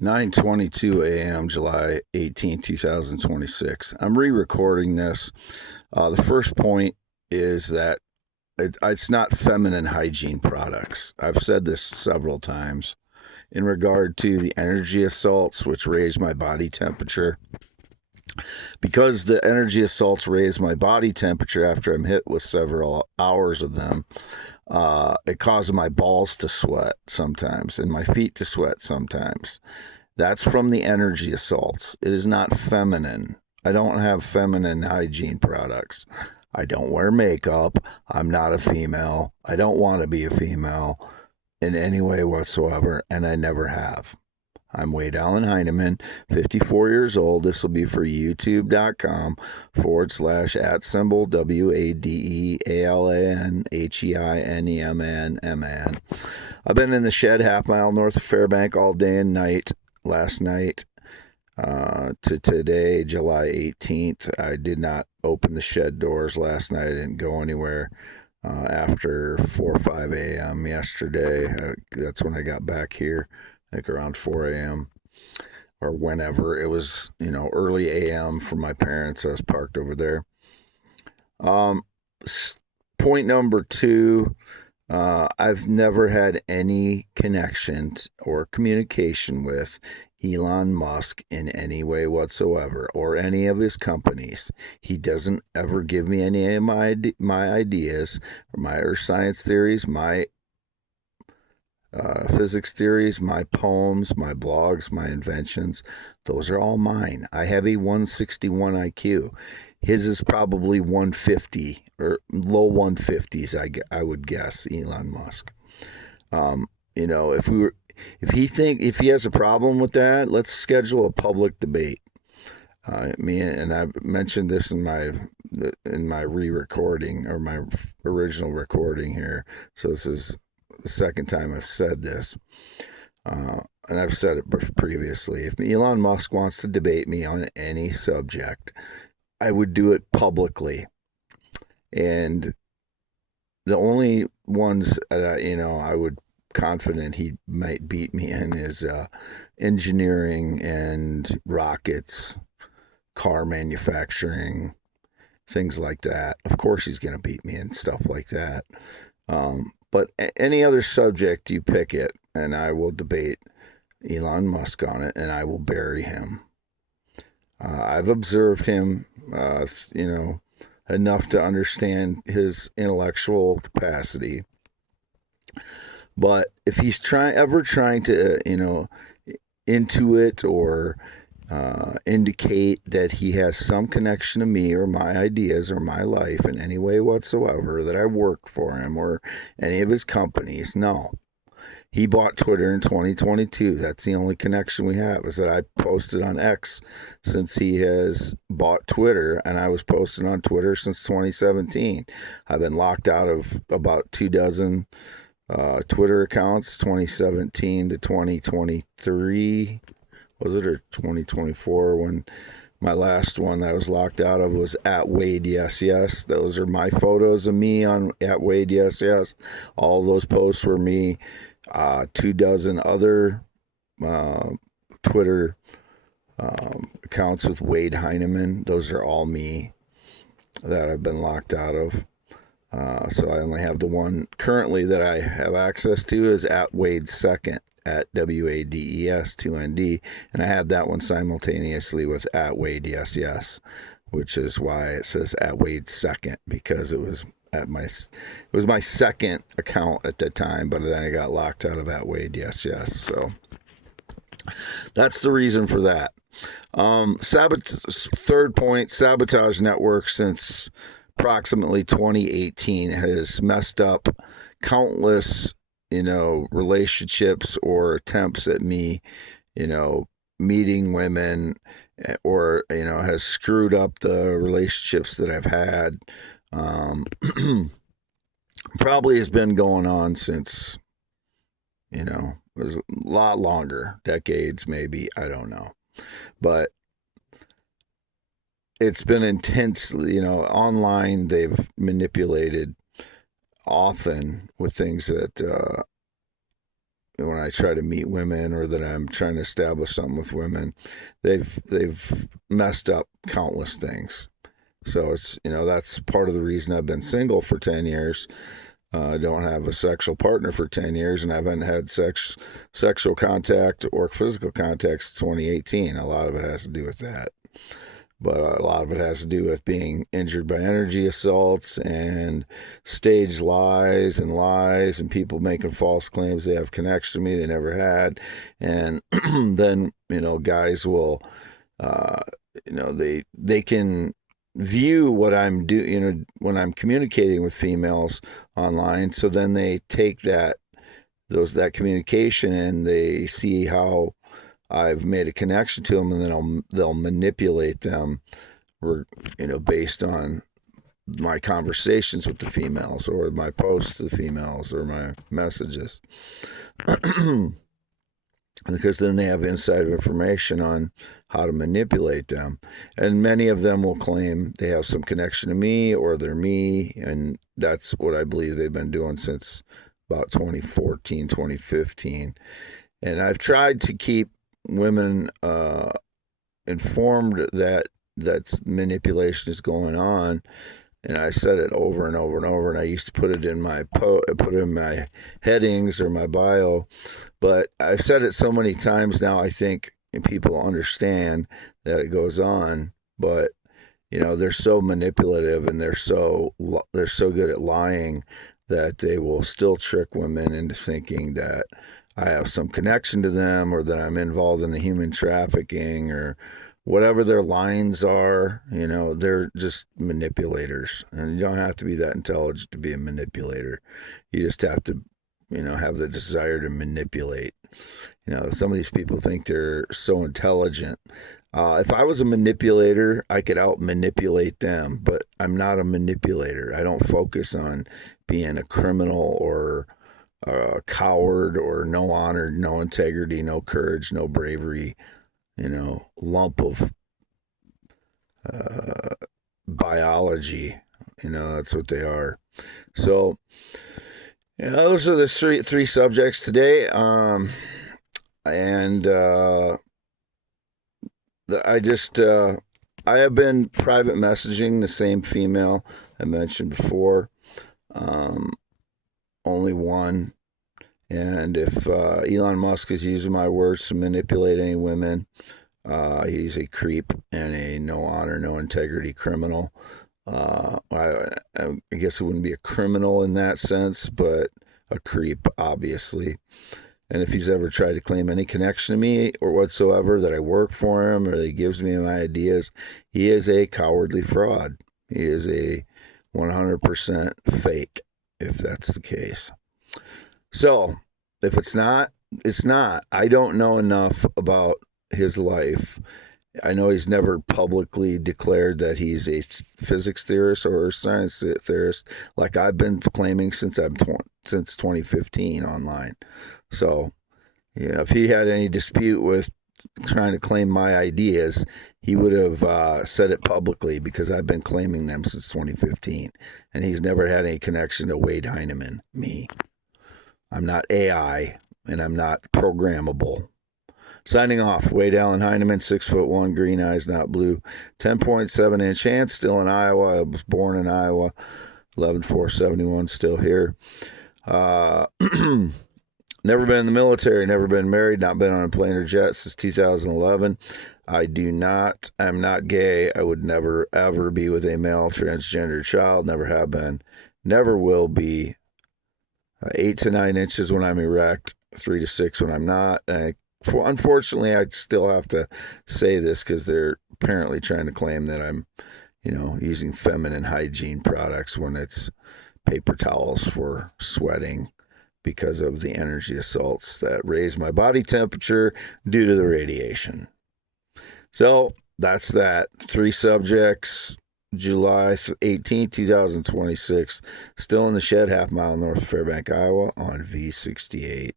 9:22 a.m., July 18, 2026. I'm re-recording this. The first point is that it's not feminine hygiene products. I've said this several times in regard to the energy assaults, which raise my body temperature. Because the energy assaults raise my body temperature after I'm hit with several hours of them, it causes my balls to sweat sometimes and my feet to sweat sometimes. That's from the energy assaults. It is not feminine. I don't have feminine hygiene products. I don't wear makeup. I'm not a female. I don't want to be a female in any way whatsoever, and I never have. I'm Wade Allen Heineman, 54 years old. This will be for youtube.com/@WADEALANHEINEMAN. I've been in the shed half mile north of Fairbank all day and night. Last night to today, July 18th, I did not open the shed doors last night. I didn't go anywhere after 4 or 5 a.m. yesterday. That's when I got back here, I think around 4 a.m. or whenever. It was, early a.m. for my parents. I was parked over there. Point number 2, I've never had any connection or communication with Elon Musk in any way whatsoever, or any of his companies. He doesn't ever give me any of my ideas, or my earth science theories, my physics theories, my poems, my blogs, my inventions. Those are all mine. I have a 161 IQ. His is probably 150 or low 150s, I would guess, Elon Musk. If he has a problem with that, let's schedule a public debate. And I've mentioned this in my re-recording, or my original recording here. So this is the second time I've said this. And I've said it previously. If Elon Musk wants to debate me on any subject, I would do it publicly. And the only ones that I would confident he might beat me in is engineering and rockets, car manufacturing, things like that. Of course he's going to beat me in stuff like that. But any other subject, you pick it, and I will debate Elon Musk on it, and I will bury him. I've observed him, enough to understand his intellectual capacity. But if he's ever trying to, intuit or indicate that he has some connection to me or my ideas or my life in any way whatsoever, that I worked for him or any of his companies, no. He bought Twitter in 2022. That's the only connection we have, is that I posted on X since he has bought Twitter, and I was posting on Twitter since 2017. I've been locked out of about 24 Twitter accounts, 2017 to 2023, was it, or 2024, when my last one that I was locked out of was @WadeYesYes. Those are my photos of me on @WadeYesYes. All those posts were me. 24 other Twitter accounts with Wade Heineman. Those are all me that I've been locked out of. So I only have the one currently that I have access to is @WadeSecond, @WADES2ND, and I have that one simultaneously with @WadeYesYes, which is why it says @WadeSecond, because it was my second account at the time, but then I got locked out of @WadeYesYes. So that's the reason for that. Third point, sabotage network since approximately 2018 has messed up countless, relationships or attempts at me, meeting women, or, has screwed up the relationships that I've had. Probably has been going on since, it was a lot longer, decades maybe, I don't know. But it's been intensely, online they've manipulated often with things that, when I try to meet women or that I'm trying to establish something with women, they've messed up countless things. So it's, that's part of the reason I've been single for 10 years. I don't have a sexual partner for 10 years, and I haven't had sexual contact or physical contact since 2018. A lot of it has to do with that. But a lot of it has to do with being injured by energy assaults and staged lies and people making false claims they have connection to me they never had. And then, guys will, they can view what I'm doing, when I'm communicating with females online. So then they take that communication and they see how I've made a connection to them, and then they'll manipulate them, based on my conversations with the females or my posts to the females or my messages. Because then they have insider information on how to manipulate them. And many of them will claim they have some connection to me or they're me. And that's what I believe they've been doing since about 2014, 2015. And I've tried to keep women informed that manipulation is going on. And I said it over and over and over, and I used to put it in my headings or my bio, but I've said it so many times now. I think people understand that it goes on, but they're so manipulative and they're so good at lying that they will still trick women into thinking that I have some connection to them or that I'm involved in the human trafficking or whatever their lines are. They're just manipulators, and you don't have to be that intelligent to be a manipulator. You just have to, have the desire to manipulate. Some of these people think they're so intelligent. If I was a manipulator, I could out manipulate them, but I'm not a manipulator. I don't focus on being a criminal or a coward or no honor, no integrity, no courage, no bravery. Lump of biology. That's what they are. So, those are the three subjects today. And I have been private messaging the same female I mentioned before. Only one. And if Elon Musk is using my words to manipulate any women, he's a creep and a no honor, no integrity criminal. I guess it wouldn't be a criminal in that sense, but a creep, obviously. And if he's ever tried to claim any connection to me or whatsoever, that I work for him or that he gives me my ideas, he is a cowardly fraud. He is a 100% fake, if that's the case. So, if it's not, it's not. I don't know enough about his life. I know he's never publicly declared that he's a physics theorist or a science theorist, like I've been claiming since 2015 online. So, if he had any dispute with trying to claim my ideas, he would have said it publicly, because I've been claiming them since 2015, and he's never had any connection to Wade Heinemann, me. I'm not AI, and I'm not programmable. Signing off, Wade Allen Heinemann, 6'1", green eyes, not blue, 10.7-inch hands, still in Iowa. I was born in Iowa, 11/4/71, still here. Never been in the military, never been married, not been on a plane or jet since 2011. I'm not gay. I would never, ever be with a male transgender child, never have been, never will be. 8 to 9 inches when I'm erect, 3 to 6 when I'm not. Unfortunately, I still have to say this because they're apparently trying to claim that I'm, using feminine hygiene products when it's paper towels for sweating because of the energy assaults that raise my body temperature due to the radiation. So that's that. 3 subjects. July 18, 2026. Still in the shed, half mile north of Fairbank, Iowa on V68.